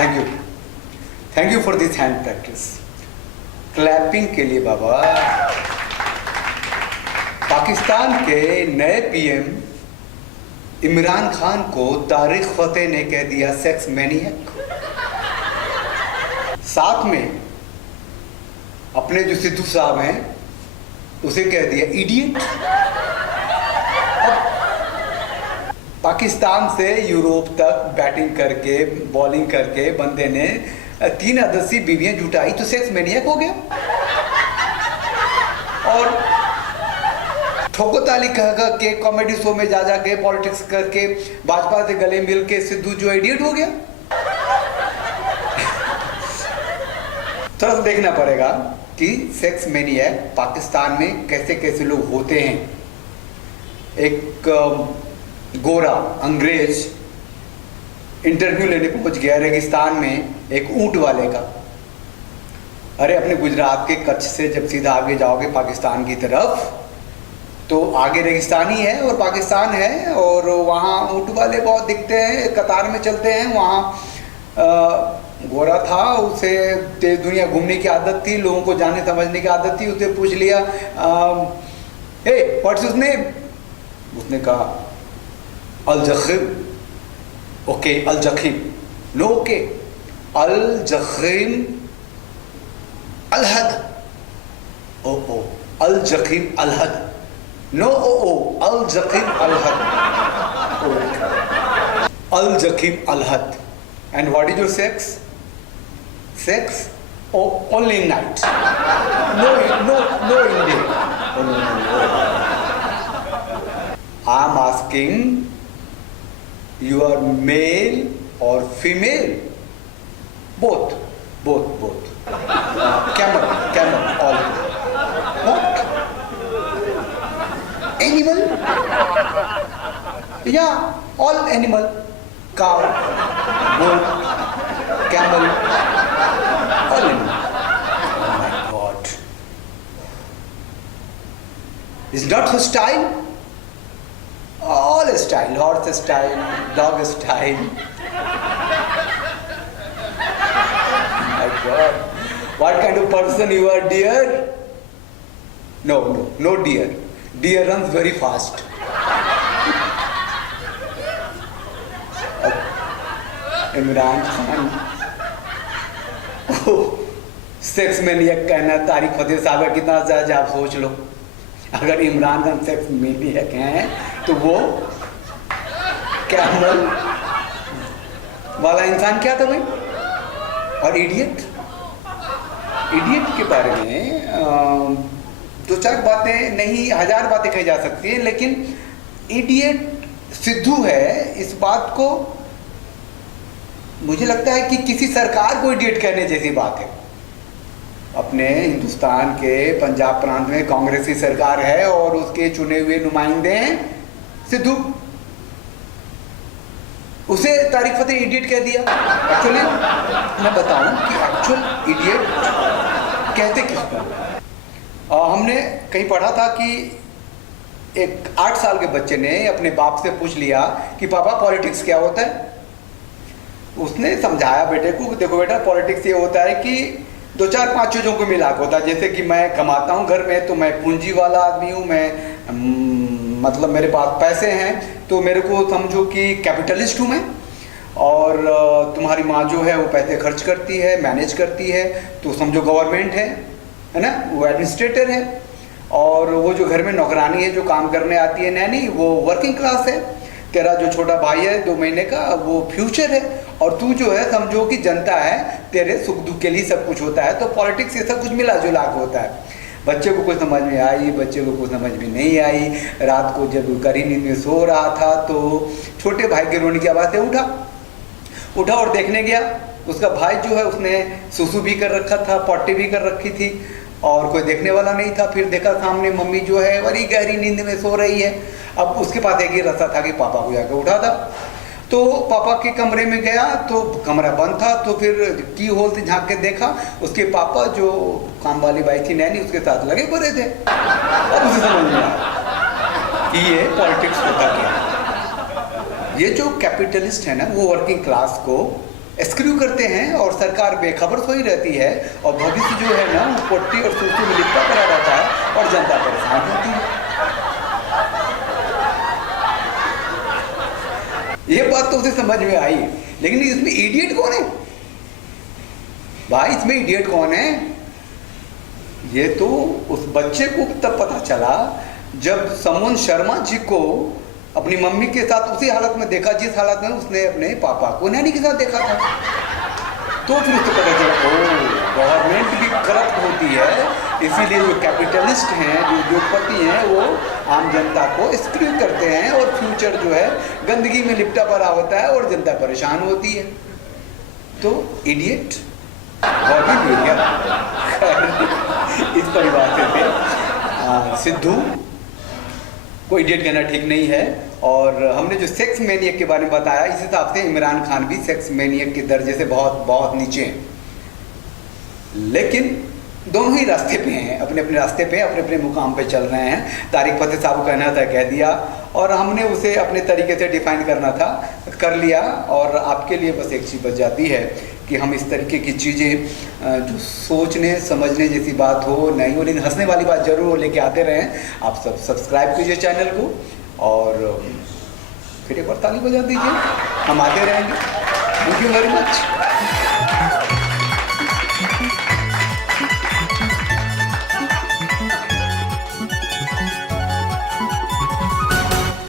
Thank you for this hand practice. Clapping के लिए बाबा। पाकिस्तान के नए पीएम इमरान खान को तारिक फतेह ने कह दिया सेक्स मैनियक। साथ में अपने जो सिद्धू साहब हैं उसे कह दिया इडियट। पाकिस्तान से यूरोप तक बैटिंग करके बॉलिंग करके बंदे ने 3 अदसी बीवियां जुटाई तो सेक्स मैनियक हो गया। और ठोको ताली कह के कॉमेडी शो में जा के पॉलिटिक्स करके भाजपा से गले मिल के सिद्धू जो इडियट हो गया। थोड़ा सा देखना पड़ेगा कि सेक्स मैनियक पाकिस्तान में कैसे कैसे लोग होते हैं। एक गोरा अंग्रेज इंटरव्यू लेने पहुंच गया रेगिस्तान में एक ऊंट वाले का। अरे अपने गुजरात के कच्छ से जब सीधा आगे जाओगे पाकिस्तान की तरफ तो आगे रेगिस्तान ही है और पाकिस्तान है और वहाँ ऊंट वाले बहुत दिखते हैं, कतार में चलते हैं। वहाँ गोरा था, उसे देश दुनिया घूमने की आदत थी, लोगों को जानने समझने की आदत थी। उसे पूछ लिया हे व्हाट्स हिज नेम? उसने कहा अल जखीम। ओके अल जखीम। नो ओके अल जखीम अल हद। ओ ओ अल जखीम अल हद। नो ओ ओ अल जखीम अल हद। अल जखीम अल हद। And what is your sex? Sex? Oh, only night. No in day. Oh, no. I'm asking, you are male or female? Both. Camel, all. What? Animal? Yeah, all animal. Cow, goat, camel, all animal. Oh my God. Is not her style? All style, horse style, dog style. Oh my God. What kind of person you are, dear? No deer. Deer runs very fast. Imran Khan sex maniac कहना तारिक फतेह साहब का कितना ज्यादा आप सोच लो। अगर Imran Khan sex maniac हैं तो वो कैमल वाला इंसान क्या था भाई? और इडियट के बारे में 2-4 बातें नहीं 1000 बातें कही जा सकती है, लेकिन इडियट सिद्धू है इस बात को मुझे लगता है कि किसी सरकार को इडियट कहने जैसी बात है। अपने हिंदुस्तान के पंजाब प्रांत में कांग्रेसी सरकार है और उसके चुने हुए नुमाइंदे हैं सिद्धू। उसे तारिक फतेह इडियट कह दिया। एक्चुअली मैं बताऊं कि एक्चुअल इडियट कहते किसको। हमने कहीं पढ़ा था कि एक 8 साल के बच्चे ने अपने बाप से पूछ लिया कि पापा पॉलिटिक्स क्या होता है। उसने समझाया बेटे को, देखो बेटा पॉलिटिक्स ये होता है कि 2-4-5 चीज़ों को मिला के होता है। जैसे कि मैं कमाता हूँ घर में तो मैं पूंजी वाला आदमी हूँ, मैं मतलब मेरे पास पैसे हैं तो मेरे को समझो कि कैपिटलिस्ट हूँ मैं। और तुम्हारी माँ जो है वो पैसे खर्च करती है, मैनेज करती है, तो समझो गवर्नमेंट है ना, वो एडमिनिस्ट्रेटर है। और वो जो घर में नौकरानी है जो काम करने आती है नैनी, वो वर्किंग क्लास है। तेरा जो छोटा भाई है 2 महीने का वो फ्यूचर है। और तू जो है समझो कि जनता है, तेरे सुख दुख के लिए सब कुछ होता है। तो पॉलिटिक्स ये सब कुछ मिला जुला के होता है। बच्चे को कुछ समझ में आई, बच्चे को कुछ समझ में नहीं आई। रात को जब करी नींद में सो रहा था तो छोटे भाई के रोने की आवाज़ से उठा और देखने गया। उसका भाई जो है उसने सुसु भी कर रखा था, पॉटी भी कर रखी थी और कोई देखने वाला नहीं था। फिर देखा सामने मम्मी जो है बड़ी गहरी नींद में सो रही है। अब उसके पास एक ही रास्ता था कि पापा को जाकर उठा था। तो पापा के कमरे में गया तो कमरा बंद था। तो फिर की होल से झांक के देखा, उसके पापा जो काम वाली बाई थी नैनी उसके साथ लगे पड़े थे। अब उसे समझ में आया कि ये पॉलिटिक्स होता क्या है। ये जो कैपिटलिस्ट है ना वो वर्किंग क्लास को स्क्रू करते हैं और सरकार बेखबर सोई रहती है और भविष्य जो है ना वो पोट्टी और सूसू में लिपटा पड़ा रहता है और जनता परेशान होती है। ये बात तो उसे समझ में आई, लेकिन इसमें इडियट कौन है भाई? इसमें इडियट कौन है? ये तो उस बच्चे को तब पता चला जब समन शर्मा जी को अपनी मम्मी के साथ उसी हालत में देखा जिस हालत में उसने अपने पापा को नैनी के साथ देखा था। तो फिर उसको पता चला ओ गवर्नमेंट भी करप्ट होती है, इसीलिए जो कैपिटलिस्ट हैं, जो उद्योगपति हैं, वो आम जनता को स्क्रू करते हैं और फ्यूचर जो है गंदगी में लिपटा पड़ा होता है और जनता परेशान होती है। तो इडियट इस परिवार से थे। सिद्धू को इडियट कहना ठीक नहीं है। और हमने जो सेक्स मैनियक के बारे में बताया, इस हिसाब से इमरान खान भी सेक्स मैनियक के दर्जे से बहुत बहुत नीचे हैं, लेकिन दोनों ही रास्ते पे हैं, अपने अपने रास्ते पे अपने अपने मुकाम पे चल रहे हैं। तारिक फतेह साहब को कहना था कह दिया और हमने उसे अपने तरीके से डिफाइन करना था, कर लिया। और आपके लिए बस एक चीज़ बच जाती है कि हम इस तरीके की चीज़ें जो सोचने समझने जैसी बात हो नहीं हो, लेकिन हंसने वाली बात जरूर हो, लेके आते रहें। आप सब सब्सक्राइब कीजिए चैनल को और फिर एक बार ताली बजा दीजिए, हम आते रहेंगे। Thank you very much.